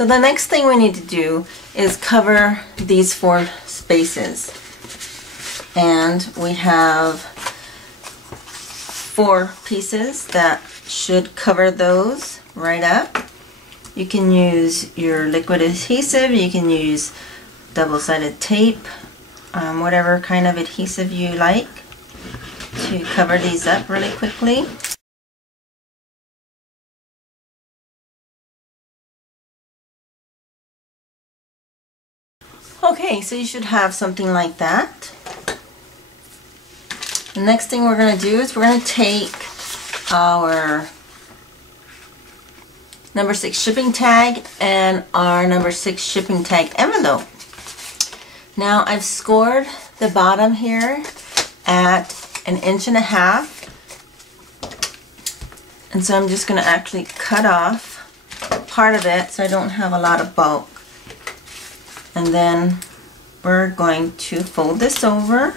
So the next thing we need to do is cover these 4 spaces. And we have 4 pieces that should cover those right up. You can use your liquid adhesive, you can use double-sided tape, whatever kind of adhesive you like to cover these up really quickly. Okay, so you should have something like that. The next thing we're going to do is we're going to take our number 6 shipping tag and our number 6 shipping tag envelope. Now I've scored the bottom here at 1.5 inches, and so I'm just going to actually cut off part of it so I don't have a lot of bulk. And then we're going to fold this over,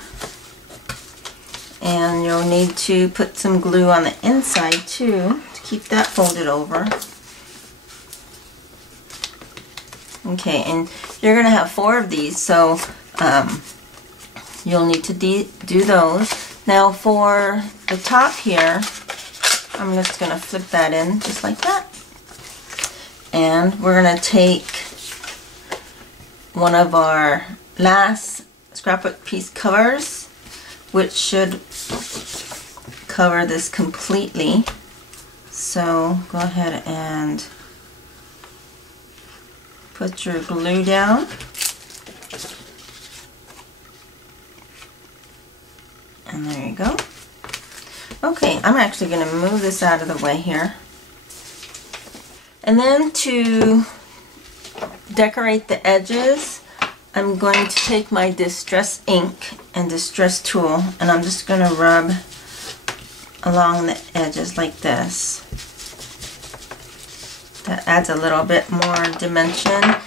and you'll need to put some glue on the inside too to keep that folded over. Okay, and you're going to have 4 of these, so you'll need to do those. Now for the top here, I'm just going to flip that in just like that. And we're going to take one of our last scrapbook piece covers, which should cover this completely. So go ahead and put your glue down. And there you go. Okay, I'm actually going to move this out of the way here. And then to decorate the edges, I'm going to take my distress ink and distress tool, and I'm just going to rub along the edges like this. That adds a little bit more dimension.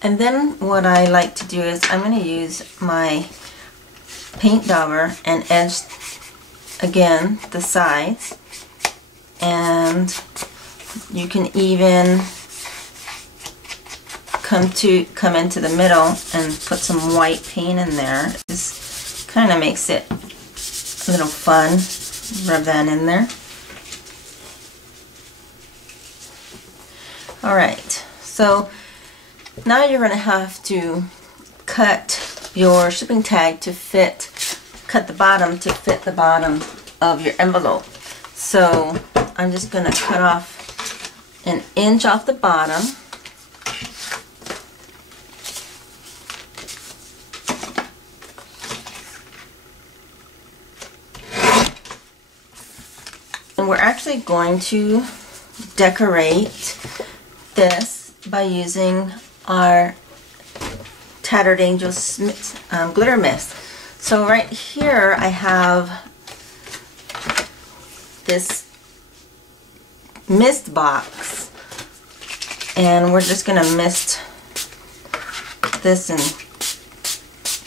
And then what I like to do is I'm going to use my paint dauber and edge again the sides, and you can even come into the middle and put some white paint in there. This kind of makes it a little fun. Rub that in there. Alright, so now you're going to have to cut your shipping tag to fit, cut the bottom to fit the bottom of your envelope. So I'm just going to cut off 1 inch off the bottom. And we're actually going to decorate this by using our Tattered Angel glitter mist. So right here I have this mist box, and we're just going to mist this and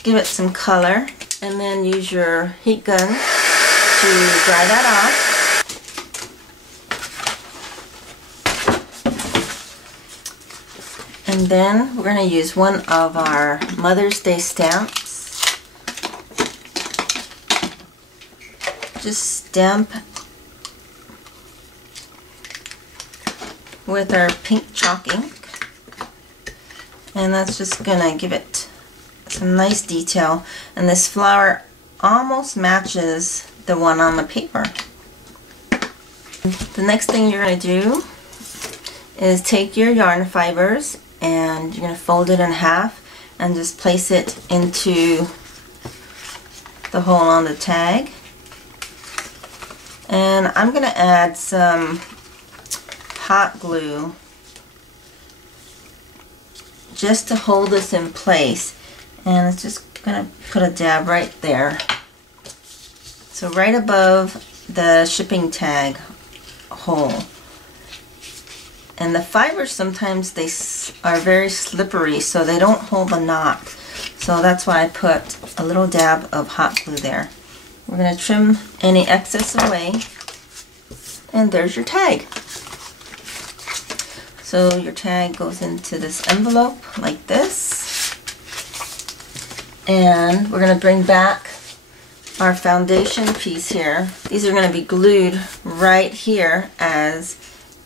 give it some color, and then use your heat gun to dry that off. And then we're going to use one of our Mother's Day stamps. Just stamp with our pink chalk ink. And that's just going to give it some nice detail. And this flower almost matches the one on the paper. The next thing you're going to do is take your yarn fibers, and you're going to fold it in half and just place it into the hole on the tag. And I'm going to add some hot glue just to hold this in place, and it's just going to put a dab right there. So right above the shipping tag hole. And the fibers, sometimes they are very slippery, so they don't hold the knot. So that's why I put a little dab of hot glue there. We're going to trim any excess away, and there's your tag. So your tag goes into this envelope like this. And we're going to bring back our foundation piece here. These are going to be glued right here as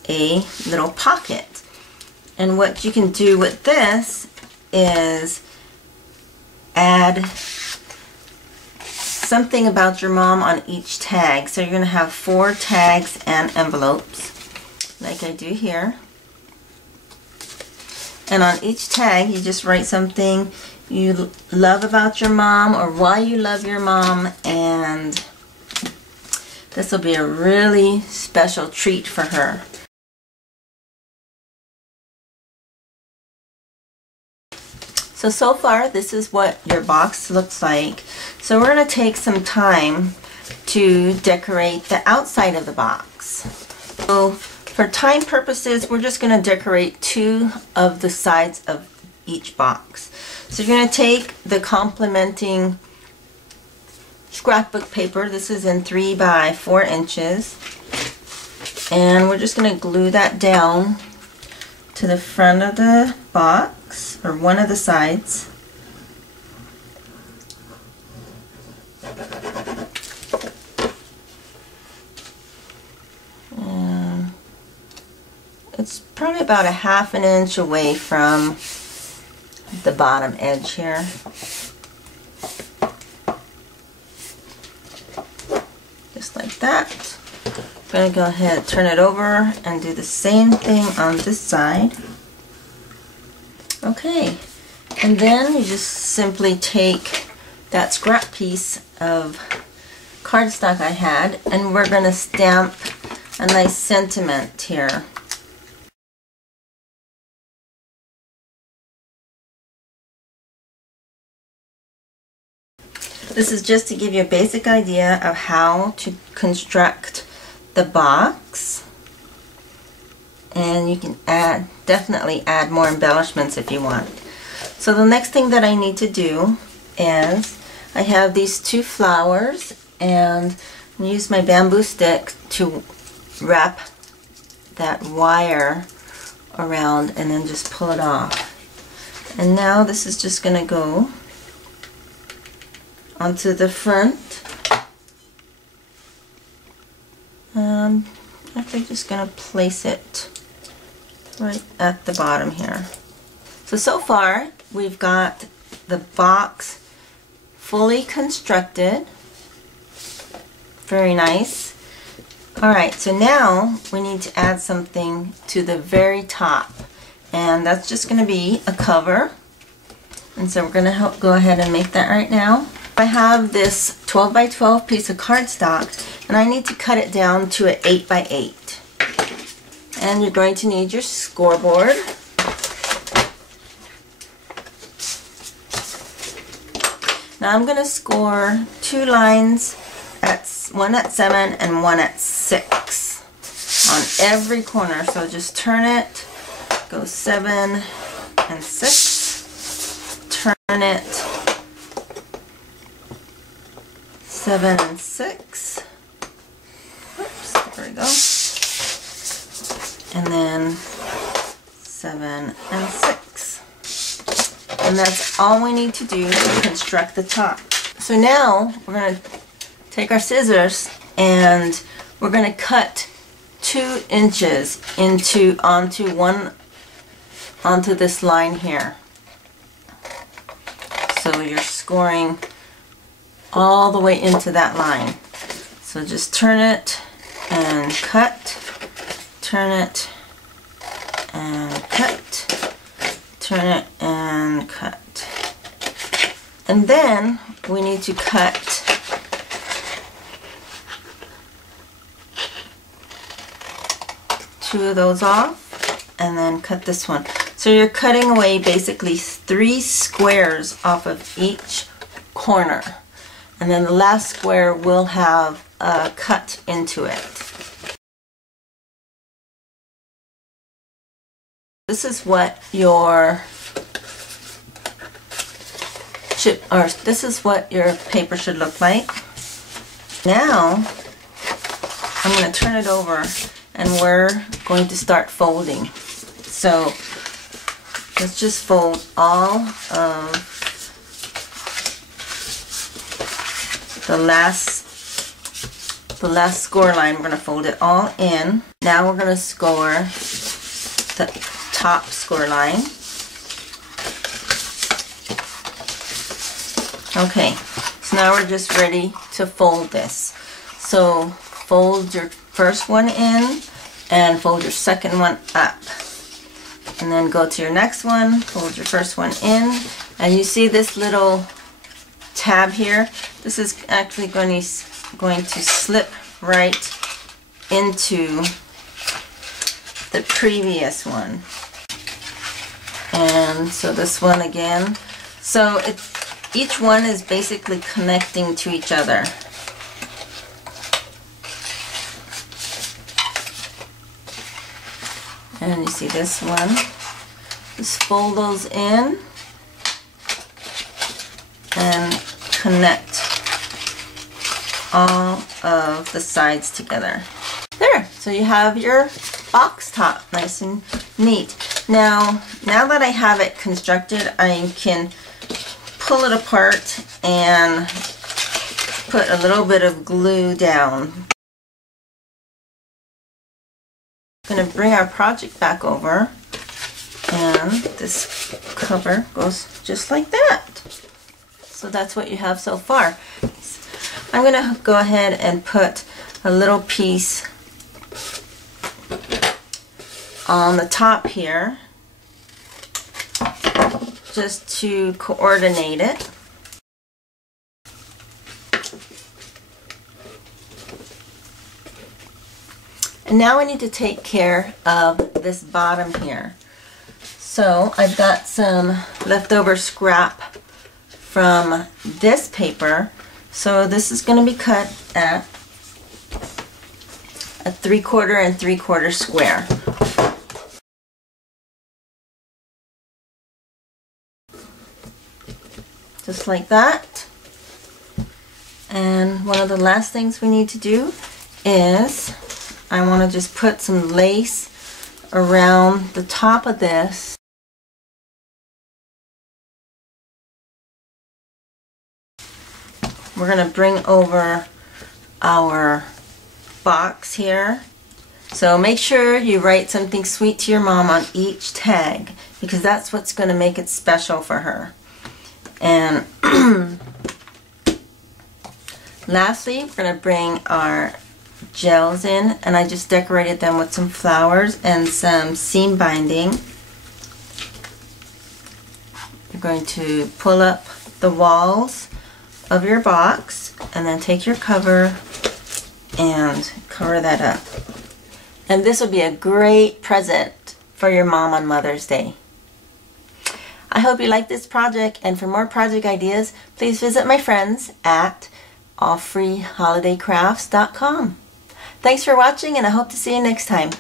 a little pocket. And what you can do with this is add something about your mom on each tag. So you're going to have 4 tags and envelopes like I do here. And on each tag you just write something you love about your mom or why you love your mom, and this will be a really special treat for her. So far this is what your box looks like. So we're going to take some time to decorate the outside of the box. So for time purposes, we're just going to decorate 2 of the sides of each box. So you're going to take the complementing scrapbook paper. This is in 3 by 4 inches. And we're just going to glue that down to the front of the box, or one of the sides. And it's probably about a 1/2 inch away from the bottom edge here. Just like that. I'm going to go ahead and turn it over and do the same thing on this side. Okay, and then you just simply take that scrap piece of cardstock I had, and we're going to stamp a nice sentiment here. This is just to give you a basic idea of how to construct the box, and you can definitely add more embellishments if you want. So the next thing that I need to do is I have these 2 flowers, and I'm use my bamboo stick to wrap that wire around and then just pull it off. And now this is just going to go onto the front. I'm actually just going to place it right at the bottom here. So far we've got the box fully constructed. Very nice. Alright, so now we need to add something to the very top, and that's just going to be a cover. And so we're going to go ahead and make that right now. I have this 12 by 12 piece of cardstock, and I need to cut it down to an 8 by 8. And you're going to need your scoreboard. Now I'm going to score 2 lines, one at 7 and one at 6 on every corner. So just turn it, go 7 and 6, turn it 7 and 6. Oops, there we go. And then 7 and 6. And that's all we need to do to construct the top. So now we're going to take our scissors and we're going to cut 2 inches onto this line here. So you're scoring all the way into that line. So just turn it and cut, turn it and cut, turn it and cut. And then we need to cut two of those off and then cut this one. So you're cutting away basically 3 squares off of each corner. And then the last square will have a cut into it. This is what your paper should look like. Now I'm going to turn it over and we're going to start folding. So let's just fold all of the last score line. We're going to fold it all in. Now we're going to score the top score line. Okay, so now we're just ready to fold this. So fold your first one in and fold your second one up. And then go to your next one, fold your first one in, and you see this little tab here? This is actually going to slip right into the previous one. And so this one again. So each one is basically connecting to each other. And you see this one. Just fold those in and connect all of the sides together. There, so you have your box top nice and neat. Now that I have it constructed, I can pull it apart and put a little bit of glue down. I'm going to bring our project back over, and this cover goes just like that. So that's what you have so far. I'm going to go ahead and put a little piece on the top here just to coordinate it. And now I need to take care of this bottom here. So I've got some leftover scrap from this paper. So this is going to be cut at a 3/4 and 3/4 square. Just like that. And one of the last things we need to do is I want to just put some lace around the top of this. We're going to bring over our box here. So make sure you write something sweet to your mom on each tag, because that's what's going to make it special for her. And lastly, we're going to bring our gels in, and I just decorated them with some flowers and some seam binding. You're going to pull up the walls of your box and then take your cover and cover that up. And this would be a great present for your mom on Mother's Day. I hope you like this project, and for more project ideas, please visit my friends at allfreeholidaycrafts.com. Thanks for watching, and I hope to see you next time.